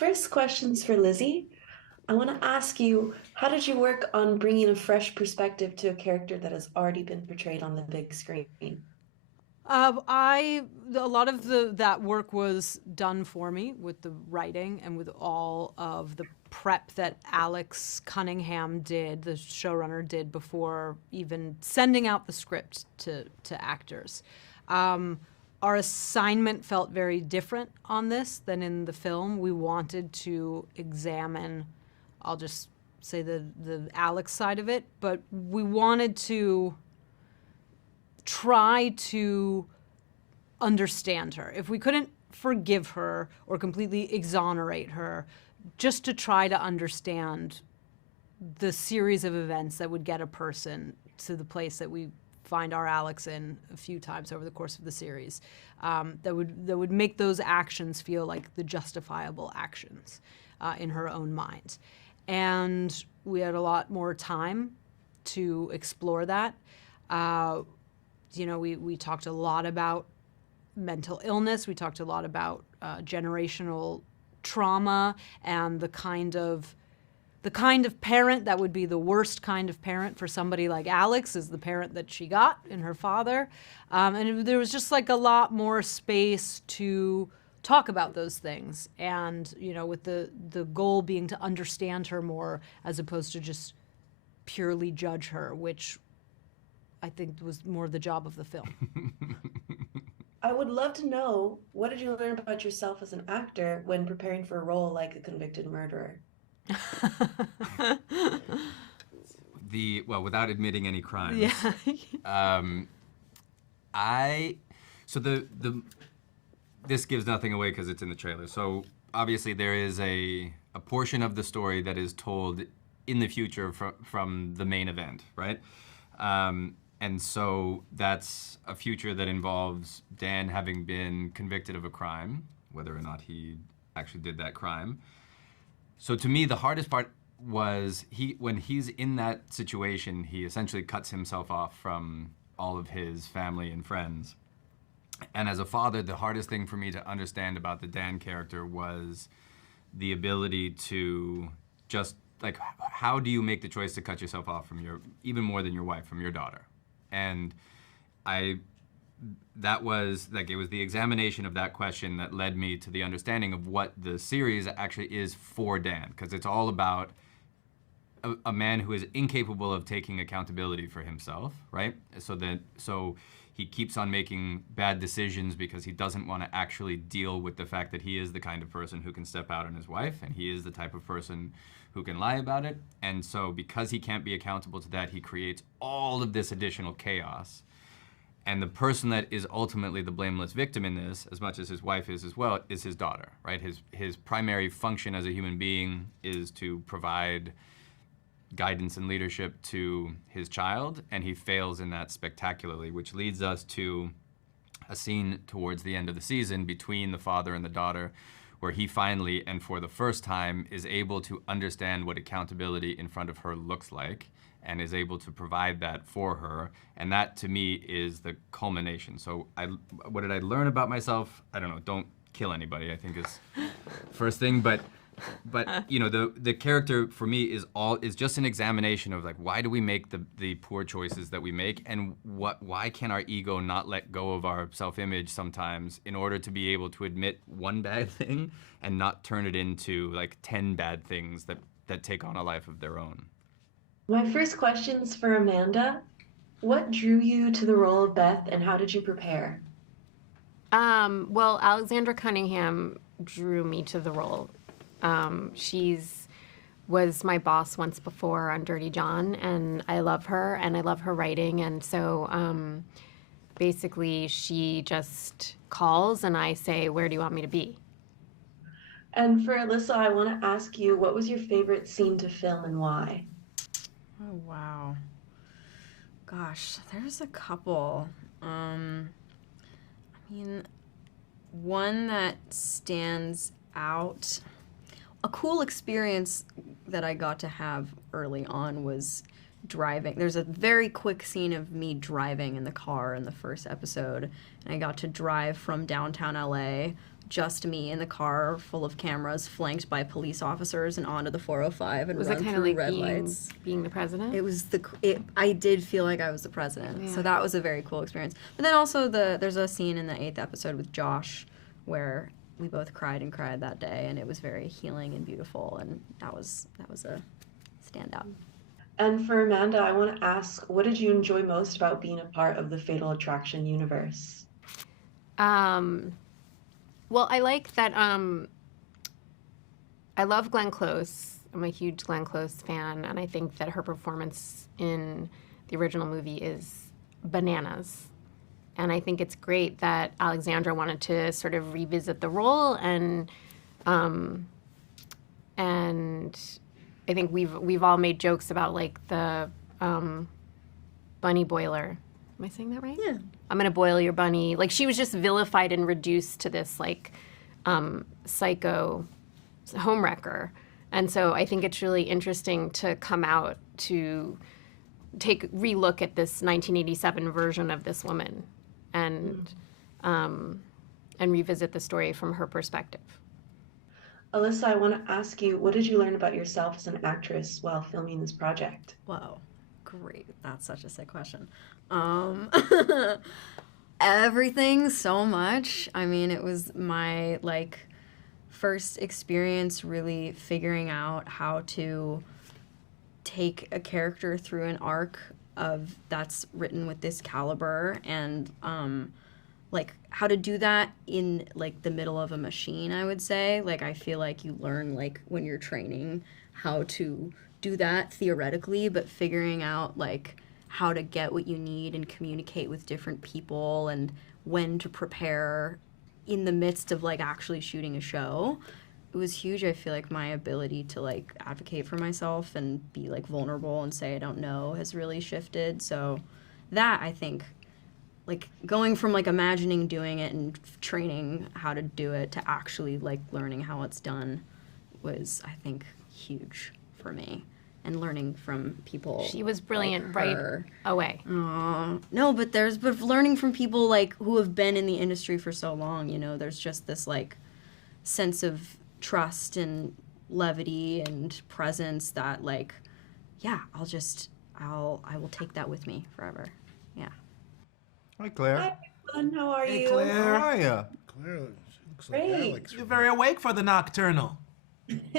first question's for Lizzy. I want to ask you, how did you work on bringing a fresh perspective to a character that has already been portrayed on the big screen? A lot of that work was done for me with the writing and with all of the prep that Alex Cunningham did, the showrunner did, before even sending out the script to actors. Our assignment felt very different on this than in the film. We wanted to examine, I'll just say the Alex side of it, but we wanted to try to understand her. If we couldn't forgive her or completely exonerate her, just to try to understand the series of events that would get a person to the place that we find our Alex in a few times over the course of the series, that would make those actions feel like the justifiable actions in her own mind. And we had a lot more time to explore that. We talked a lot about mental illness. We talked a lot about generational trauma and the kind of parent that would be the worst kind of parent for somebody like Alex is the parent that she got in her father. There was just like a lot more space to talk about those things. And, with the goal being to understand her more as opposed to just purely judge her, which I think was more the job of the film. I would love to know, what did you learn about yourself as an actor when preparing for a role like a convicted murderer? Without admitting any crimes. Yeah. This gives nothing away because it's in the trailer. So obviously there is a portion of the story that is told in the future from the main event, right? And so that's a future that involves Dan having been convicted of a crime, whether or not he actually did that crime. So to me, the hardest part was when he's in that situation, he essentially cuts himself off from all of his family and friends. And as a father, the hardest thing for me to understand about the Dan character was the ability to just, like, how do you make the choice to cut yourself off from even more than your wife, from your daughter? And that was, like, it was the examination of that question that led me to the understanding of what the series actually is for Dan, because it's all about a man who is incapable of taking accountability for himself, right? So he keeps on making bad decisions because he doesn't want to actually deal with the fact that he is the kind of person who can step out on his wife, and he is the type of person who can lie about it. And so because he can't be accountable to that, he creates all of this additional chaos. And the person that is ultimately the blameless victim in this, as much as his wife is as well, is his daughter, right? His primary function as a human being is to provide guidance and leadership to his child, and he fails in that spectacularly, which leads us to a scene towards the end of the season between the father and the daughter, where he finally, and for the first time, is able to understand what accountability in front of her looks like, and is able to provide that for her. And that, to me, is the culmination. So what did I learn about myself? I don't know, don't kill anybody, I think is first thing, but the character for me is just an examination of, like, why do we make the poor choices that we make, and why can our ego not let go of our self-image sometimes in order to be able to admit one bad thing and not turn it into, like, 10 bad things that take on a life of their own. My first question's for Amanda. What drew you to the role of Beth, and how did you prepare? Well, Alexandra Cunningham drew me to the role. She's was my boss once before on Dirty John, and I love her, and I love her writing, and so basically she just calls and I say, where do you want me to be? And for Alyssa, I want to ask you, what was your favorite scene to film and why? Oh, wow. Gosh, there's a couple. One that stands out, a cool experience that I got to have early on was driving. There's a very quick scene of me driving in the car in the first episode, and I got to drive from downtown LA just me in the car full of cameras, flanked by police officers, and onto the 405 and Was run it kind through of like red lights. being the president? It was I did feel like I was the president, so that was a very cool experience. But then also there's a scene in the 8th episode with Josh where we both cried and cried that day, and it was very healing and beautiful, and that was a standout. And for Amanda, I want to ask, what did you enjoy most about being a part of the Fatal Attraction universe? Well, I like that. I love Glenn Close. I'm a huge Glenn Close fan, and I think that her performance in the original movie is bananas. And I think it's great that Alexandra wanted to sort of revisit the role, and I think we've all made jokes about like the bunny boiler. Am I saying that right? Yeah. I'm gonna boil your bunny. Like she was just vilified and reduced to this like psycho homewrecker. And so I think it's really interesting to come out to relook at this 1987 version of this woman and revisit the story from her perspective. Alyssa, I want to ask you, what did you learn about yourself as an actress while filming this project? Whoa, great. That's such a sick question. Everything, so much. I mean, it was my like first experience really figuring out how to take a character through an arc of that's written with this caliber, and like how to do that in like the middle of a machine. I would say, like, I feel like you learn like when you're training how to do that theoretically, but figuring out like how to get what you need and communicate with different people and when to prepare in the midst of like actually shooting a show, it was huge. I feel like my ability to like advocate for myself and be like vulnerable and say I don't know has really shifted. So that, I think, like going from like imagining doing it and training how to do it to actually like learning how it's done was, I think, huge for me. And learning from people. She was brilliant like right away. No, but learning from people like who have been in the industry for so long, you know, there's just this like sense of trust and levity and presence that like, yeah, I will take that with me forever. Yeah. Hi, Claire. Hi, everyone. How are Hey, you? Claire. How are you? Claire looks like Great. Alex. You're very awake for the nocturnal.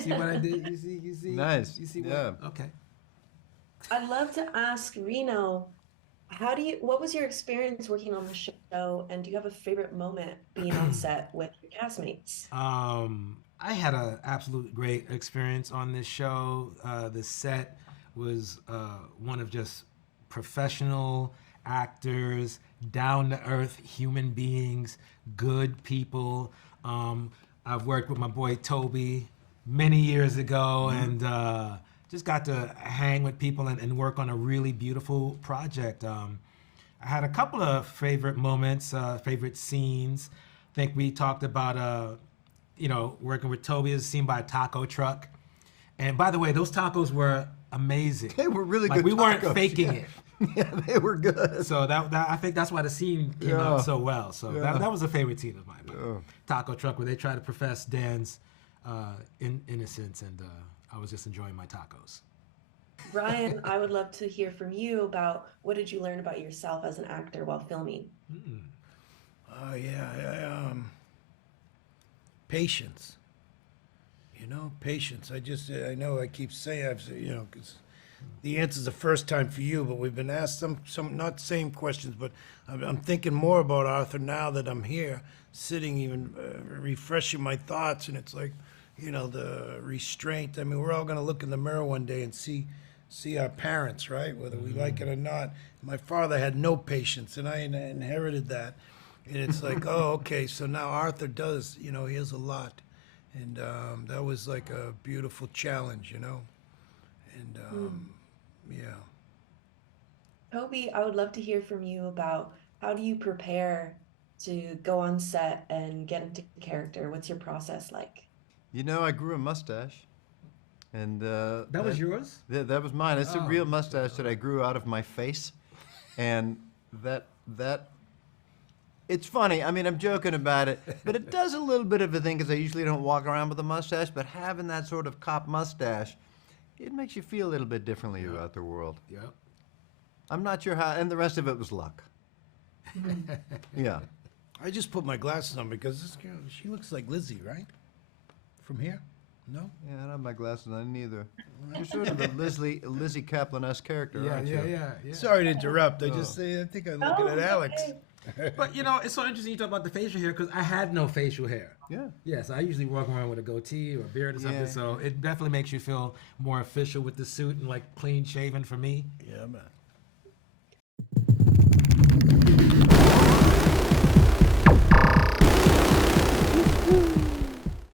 See what I did? You see? Nice. You see Yeah. what? Okay. I'd love to ask Reno, what was your experience working on the show, and do you have a favorite moment being on set with your castmates? I had an absolute great experience on this show. The set was one of just professional actors, down-to-earth human beings, good people. I've worked with my boy Toby many years ago, and just got to hang with people and work on a really beautiful project. I had a couple of favorite moments, favorite scenes. I think we talked about, working with Toby as seen by a taco truck. And by the way, those tacos were amazing. They were really like, good we weren't tacos, faking yeah. it. Yeah, they were good. So that I think that's why the scene came out so well. So Yeah. that was a favorite scene of mine. Yeah. Taco truck where they try to profess Dan's innocence, and I was just enjoying my tacos. Ryan, I would love to hear from you about what did you learn about yourself as an actor while filming? Oh yeah, patience. You know, patience. I know I keep saying, because the answer's the first time for you, but we've been asked some not the same questions, but I'm thinking more about Arthur now that I'm here, sitting even refreshing my thoughts, and it's like, the restraint. I mean, we're all gonna look in the mirror one day and see our parents, right? Whether we like it or not. My father had no patience, and I inherited that. And it's like, oh, okay, so now Arthur does, he has a lot. And that was like a beautiful challenge, And yeah. Toby, I would love to hear from you about how do you prepare to go on set and get into character? What's your process like? I grew a mustache. And That was yours? that was mine. It's a real mustache that I grew out of my face. And that It's funny. I mean, I'm joking about it, but it does a little bit of a thing because I usually don't walk around with a mustache. But having that sort of cop mustache, it makes you feel a little bit differently about the world. Yep. I'm not sure how, and the rest of it was luck. Yeah. I just put my glasses on because this girl, she looks like Lizzy, right? From here? No? Yeah, I don't have my glasses on either. You're sort of a Lizzy Caplan-esque character, Yeah, aren't yeah, you? yeah. Sorry to interrupt. I just I think I'm looking Oh, at Alex. okay. But you know, it's so interesting you talk about the facial hair because I had no facial hair. Yeah. Yes, I usually walk around with a goatee or a beard or something, Yeah. so it definitely makes you feel more official with the suit and like clean shaven for me. Yeah, man.